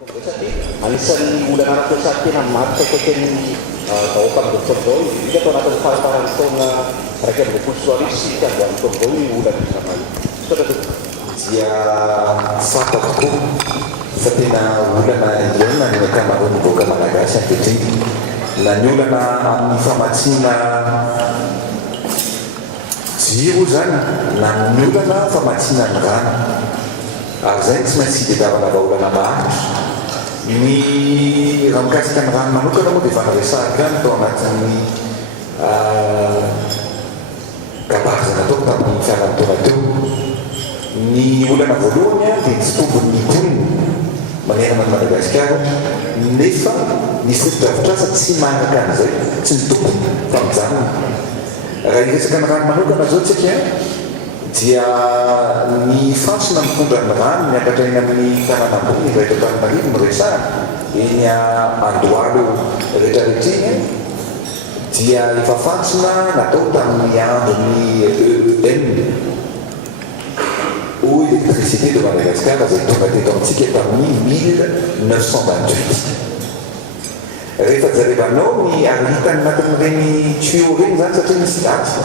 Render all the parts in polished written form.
Anisan'ny olana nampiasa tena marika koaten'ny vahoaka amin'izao fotoana izao indrindra tao anatin'ny farafaran'ny taona raika amby roapolo sy roa arivo sy amby taona izao ny olana izany. Dia fantako tokoa fa tena olana iaina ny ankamaroan'ny vahoaka malagasy ankehitriny na ny olana amin'ny famatsiana jiro zany na ny olana famatsiana ny rano ary zay tsy maintsy dedavana vaolana maharitra ny raha mikasika ny rano manokana moa dia efa naresahako ihany tao anatin'ny kabarzana tao tamin'ny fiaran-taona teo ny olana voalohany a dia tsy tombony boniny manerana ny Madagasikara nefa ny fotodrafitrasa tsy manaka an'izay tsy ny tompony fa mijanona raha iresaka ny rano manokana zao tsika dia ny fansona mitondra ny rano miakatra eny amin'ny tanànambony raika Antananarivo no resahana eny Andohalo rehetrarehetra eny dia efa fansona natao tamin'ny andron'ny EUM ou électricité de Madagascar zay tonga teto amintsika tamin'ny 1928 rehefa jarevanao ny aritany anatin'ireny tuyau reny zany satria misy aty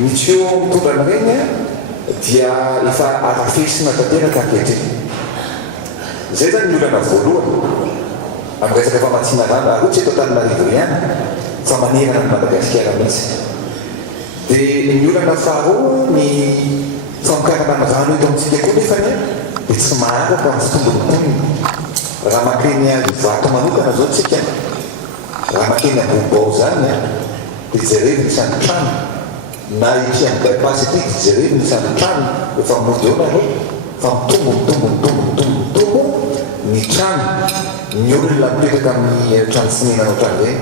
ny tuyau mitondra an'ireny dia efa arafesina tanteraka ankehitriny zay zany ny olana voalohany amin'ny resaka famatsiana rano ary ohatsy eto Antananarivo ihany fa manerana ny Madagasikara mihitsy dia ny olana faharoa ny famokarana ny rano eto amintsika koa nefany dia tsy maharaka amin'ny fitombony raha makeny vato manokana zao tsika raha makeny ambobao zany dia jerevy ny sany trano na ity amin'ny bypass ity dia jerevy ny sany trano efa mody eo nareo fa mitombo ny trano ny olona mipetraka amin'ny trano sinenanao trano reny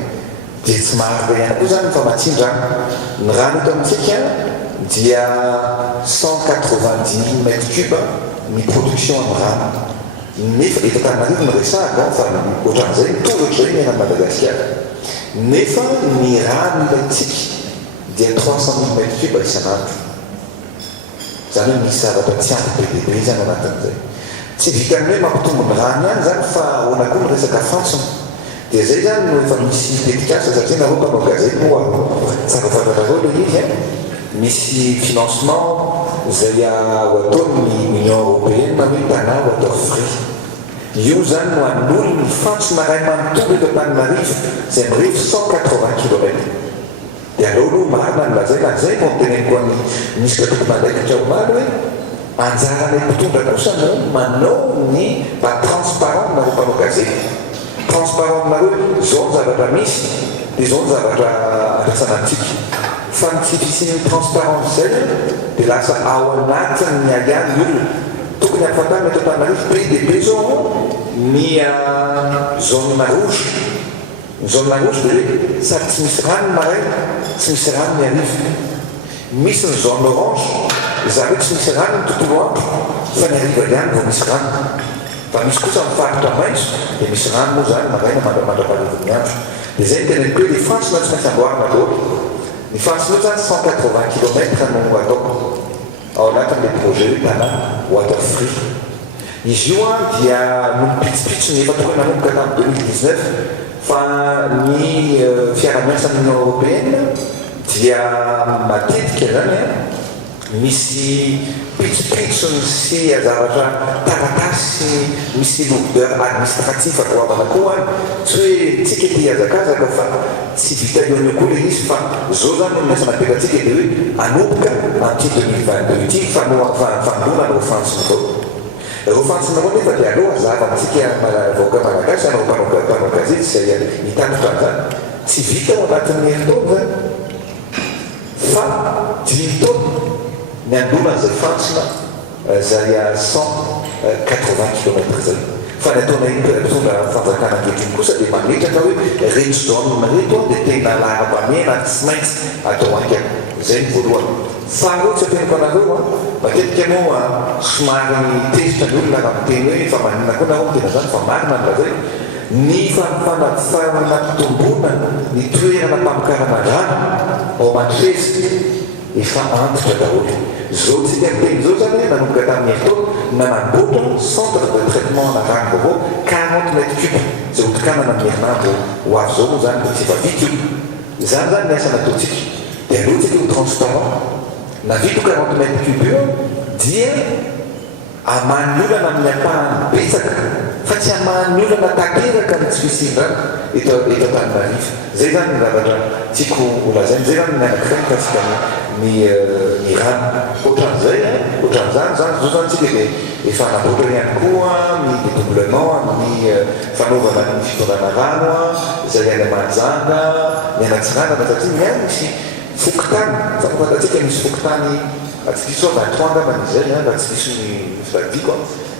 dia tsy maharaka ihany koa zany fa matsin-drano ny rano eto amintsika dia 190 mètres cubes ny production amin'ny rano nefa eto Antananarivo no resahako fa ohatran'izay mitovatra eny ena Madagasikara nefa ny rano ilayntsika dia 300 mètres cubes isan'andro zany hoe misy zavatra tsy ampy be dehibe zany anatin'izay tsy vita amin'ny hoe mampitombo ny rano ihany zany fa ahoana koa ny resaka fansona dia zay zany no efa misy tetikasa satria nareo mpanao gazety moa tsara fantatrareo le izy misy financement zay ho ataon'ny Union Européenne na hoe tana water free io zany no an'olo ny fansona ray manontolo eto Antananarivo zay mirefy 180 km dia aleo aloha marina ny lazay na zay no teneniko any misy katokona andraikitra omaly hoe anjaranay mpitondra kosa no manao ny transparent nareo mpanao gazety transparent nareo zao ny zavatra misy dia zao ny zavatra andrasana antsika fa ny tsy fisian'ny transparence zay dia lasa ao anatin'ny aiany olona tokony ampifantarina eto Antananarivo be dehibe zao ny zone rouge ny zone rouge dia hoe sady tsy misy rano maraina tsy misy rano ny arivo misy ny zone orange zareo tsy misy rano ny tontolo andro fa ny ariva ihany vao misy rano fa misy kosa mifaritra maitso dia misy rano moa zany maraina mandra-paharivon'ny andro dia zay ny teneniko hoe le fansona tsy maintsy amboarina daholo ny fansona zany 180 km no atao ao anatin'le projet hoe tana water free izy io dia no mipitsipitso ny efa tonga nanomboka tamin'ny 2019 fa ny fiara-miasa Union Européenne dia matetika zany misy pitsopitsony sy zavatra taratasy misy lourdeur administratif akoavana koa tsy hoe tsika ty hazakazaka fa tsy vita eo koa le izy fa zao zany no miasa napekatsika dia hoe anomboka anty 2022 ity fandona no fansona zao reo fansona koa nefa dia aloha zava antsika vahoaka malagasy anao mpanao gazety zay hitanitra zany tsy vita ao anatin'ny heritaona zany fa 10 taona ny andona zay fansona zay 180 km zay fa ny ataona mpitondra fanjakana ankehitriny kosa dia mametraka hoe reny zone reto dia tena lahara-pamena tsy maintsy atao ankana zay ny voalohany faharoa tsy ampianiko anareo matetika moa somary tezitra ny olona raha miteny hoe fa manina koa nareo tena zany fa marina ny lazay ny fanapitombona ny toerana mpamokarana rano ao Madresy efa antitra daholo zao tsika miteny zao zany nanomboka tamin'ny heritaona na namboatra centre de traite traitement na rano avao 40 mètres cube zay otokanana amin'ny herinandro ho avy zao moa zany tsy vavity io zany zany miasa nataontsika dia alohantsika io transparent na vito 40 mètres cube io dia amany olana amin'ny ampahany betsaka fa tsy amany olana takeraka ny tsy fisindrano eto Antananarivo zay zany ny zavatra tiako olazainy zay zany ny anankiray kasika ny rano ohatran'izay ohatran'izany zao zany tsika dia efa naboatra ihany koa ny dédoublement amin'ny fanaovana ny fitondrana rano zay any Manjanga ny anatsiranana satria miany misy fokotany fatatsika misy fokotany tsy diso 23 angambany izay raha tsy diso ny fadiko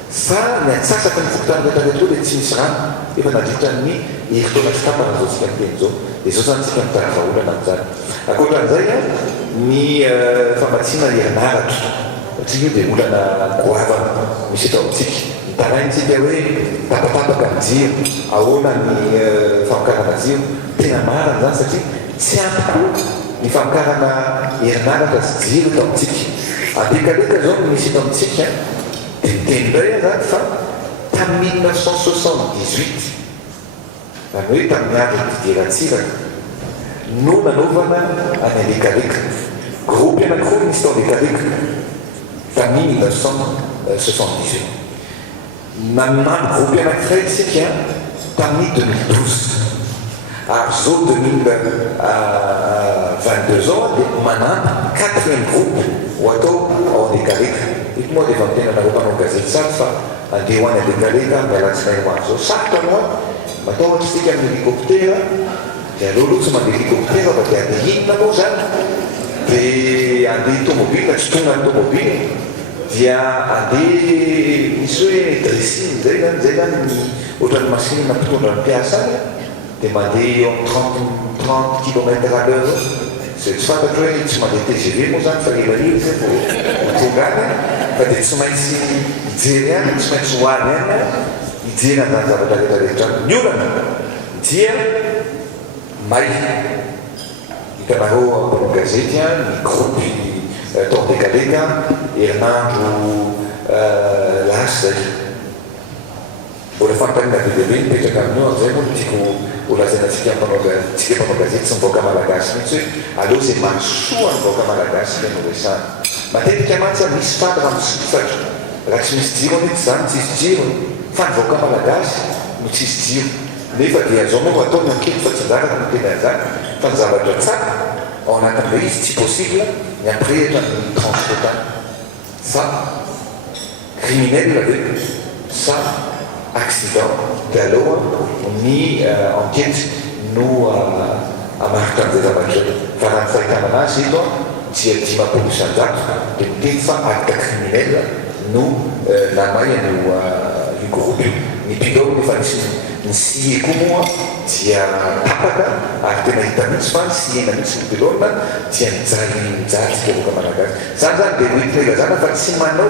fa ny atsasaka ny fokotany rehetrarehetra dia tsy misy rano efa nadritran'ny heritaona tsy tapana zao tsika miteny zao dia zao zany tsika mitarafa olana amin'izany ankoatran'izay ny famatsiana herinaratra satria io dia olana goavana misy eto amintsika mitaraintsika hoe tapatapaka ny jiro ahoana ny famokarana jiro tena marina zany satria tsy ampoko ny famokarana herinaratra sy jiro eto amintsika adekaleka zao misy eto amintsika dia miteny indray zany fa tamin'ny 1978 zany hoe tamin'ny andro fidiran-tsiraka no nanaovana any alekaleka groupe anankiroa misy tao alekaleka tamin'ny 1978 nanano groupe anankiray tsika tamin'ny 2012 ary zao 2022 zao dia manano 4e groupe ho atao ao alekaleka ito moa dia efa mitena nareo mpanao gazety sary fa andeha ho any alekaleka mialatsinainy ho azy zao sarotra moa matahotra isika amin'ny hélicoptère dia aleo aloha tsy mandeha hélicoptère fa dia andeha hinona moa zany dia andeha tomobile tsy tonga ny tomobile dia andeha misy hoe dressing zay zany ohatran'ny machine nampitondra ny mpiasa any dia mandeha eo amin'ny 30 km à l'heure zay tsy fantatro hoe tsy mandeha TGV moa zany fa elaela zay vo tonga any fa dia tsy maintsy hijery any tsy maintsy hoany any hijery an'izany zavatra rehetrarehetra ny olana dia may hitanareo ampanao gazety ny groupe tao alekaleka herinandro lasa zay mbola fantanina bebebe mipetraka amin'io am'izay moa tiako olazainantsika mpanao gazety sy mivoaka malagasy mihitsy hoe aleo zay masoa ny voaka malagasy le no resany matetika mantsy misy fatra misifatra raha tsy misy jiro anety zany tsisy jiro fa ny voaka malagasy no tsisy jiro nefa dia zao moa atao ny ankety fa tsy njaraka ny tena zany fa ny zavatra tsaka ao anatin'ilay izy tsy possible ny ampirehitra ny transportany fa criminel ve sa accident dia aloha ny enquête no amaritra an'izay zavatra fa raha ny fahitana anazy ito dia 10 isan-jato dia miteny fa acte criminel no namay an'io groupe io ny pilao nefa ny sie koa moa dia tapaka ary tena hita mihitsy fa ny siena mihitsy ny pilona dia mijarytsika voaka malagasy zany zany dia hoentina ilazana fa tsy manao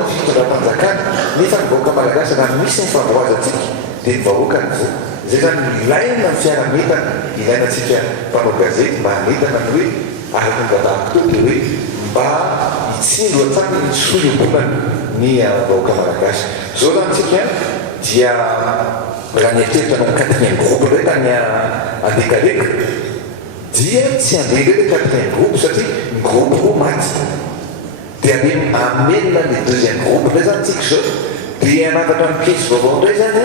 ny fitondram-panjakana nefa ny voaka malagasy raha misy ny favoazantsika dia ny vahoaka ny vo zay zany ilaina ny fiara-metana ilainantsika mpanao gazety mba hanetana ny hoe araka ny vatahako to dia hoe mba hitsindro atsaka ny soiobolana ny vahoaka malagasy zao zany tsika dia raha nieritreritry anao 4e groupe ndray tany alekaleka dia tsy andeha le 4e groupe satria ny groupe roa maty dia amelona ny 2e groupe ndray zany tsika zao dia anafatra ny piesy vaovao ndray zany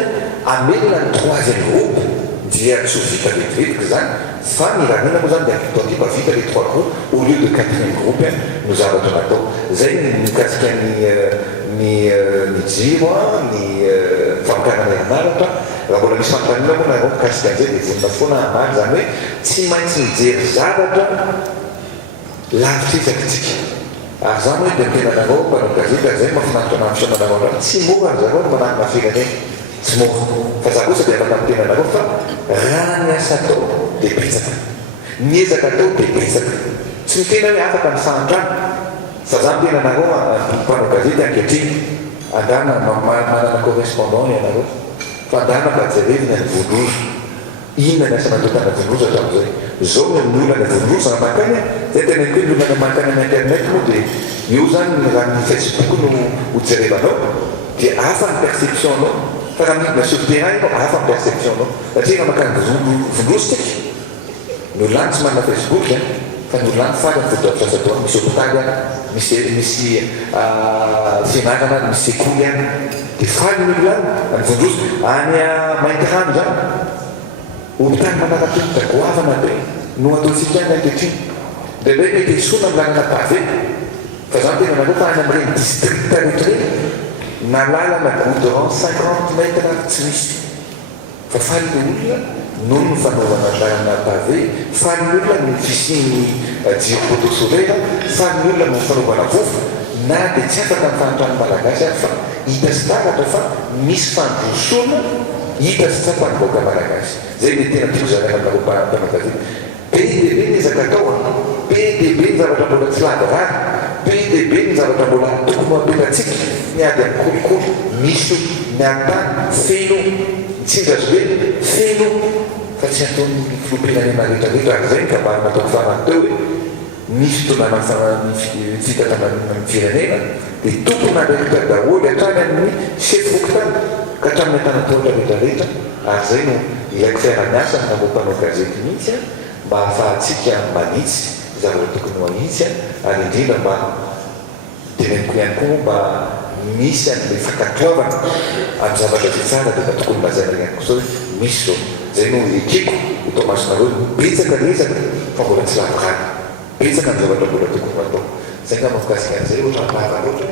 amelona ny 3e groupe dia tsy ho vita vetivetiky zany fa ny raha nena moa zany dia todi mba vita le 3 groupe au lieu de 4e groupe no zavatra natao zay mikasika ny jiro ny famokarana herinaratra raha mbola misy fampanina moa nareo mikasika an'izay dia vonona foana amary zany hoe tsy maintsy mijery zavatra lavitra isakitsika ary zany hoe dia mitena nareo mpanao gazety ary zay mahafinaritra na fisaonanareo andrano tsy mora ny zareo no manahina firenena tsy mora fa za kosa dia afaka mitena nareo fa raha ny asa atao dia betsaka ny ezaka atao dia betsaka tsy mitena hoe afaka mifantrano fa za mitena nareo mpanao gazety ankehitriny andana manana correspondant ianareo fa andana mba jerevina ny vondrozo inona ny asa natotana vondrozo hatramin'izay zao ny olana vondrozo namakany zay tena hoe ny olana makany amin'ny internet moa dia io zany raha ny facebook no ho jerevanao dia hafa ny perception-nao fa raha midina sur terrain ianao hafa ny perception-nao satria raha makany vondrosy tika ny olany tsy manana Facebook fa ny olany faly ny votoatrasadoa misy hôpitaly misy fianarana misy sekoly any dia faly ny olany ny vondrosy any maintirano zany hôpitaly manarapiny da goavana be no ataontsika any ankehitriny dia ilay mety esoina amin'ny lalana pavé fa zany tena nareo fa any amin'ireny district rehetrarehetra na lalana goudron 50 mètres tsy misy fa faly le olona noho ny fanaovana lalana pavé faly ny olona ny fisiny jiro poteau solaire faly ny olona no fanaovana vovo na dia tsy afaka ny fanotrano malagasy ary fa hita sy taratra fa misy fandrosoana hita sy tsapa ny vaoaka malagasy zay le tena tiozanana aminareo mpanao-gazety be dia be ny ezaka atao be dia be ny zavatra mbola tsy ladrarary be dia be ny zavatra mbola tokony ampelantsika miady amin'ny kolokolo misy ny antany feno tsindrazo hoe feno fa tsy ataony filopenanena rehetrarehetra ary zay ka mba natao farany teo hoe misy tonana fitantanany firenena dia tokony arehetra daholo hatrany amin'ny chef fokotany ka hatramin'ny antanatoatra rehetrarehetra ary zay no ilaiko fiara-miasa ny namompanao gazety mihitsy mba hahafahantsika manitsy zavatra tokony ho anitsy ary indrindra mba teneniko ihany koa mba misy an'le fakatroavana amin'ny zavatra zay tsara dia mba tokony lazaina ihany koa sao hoe misy zao zay no ekeko atao masonareo betsaka resaka fa mbola tsy lavorany betsaka ny zavatra mbola tokony ho atao zay nga mahafokasika an'izay ohatra lava loatra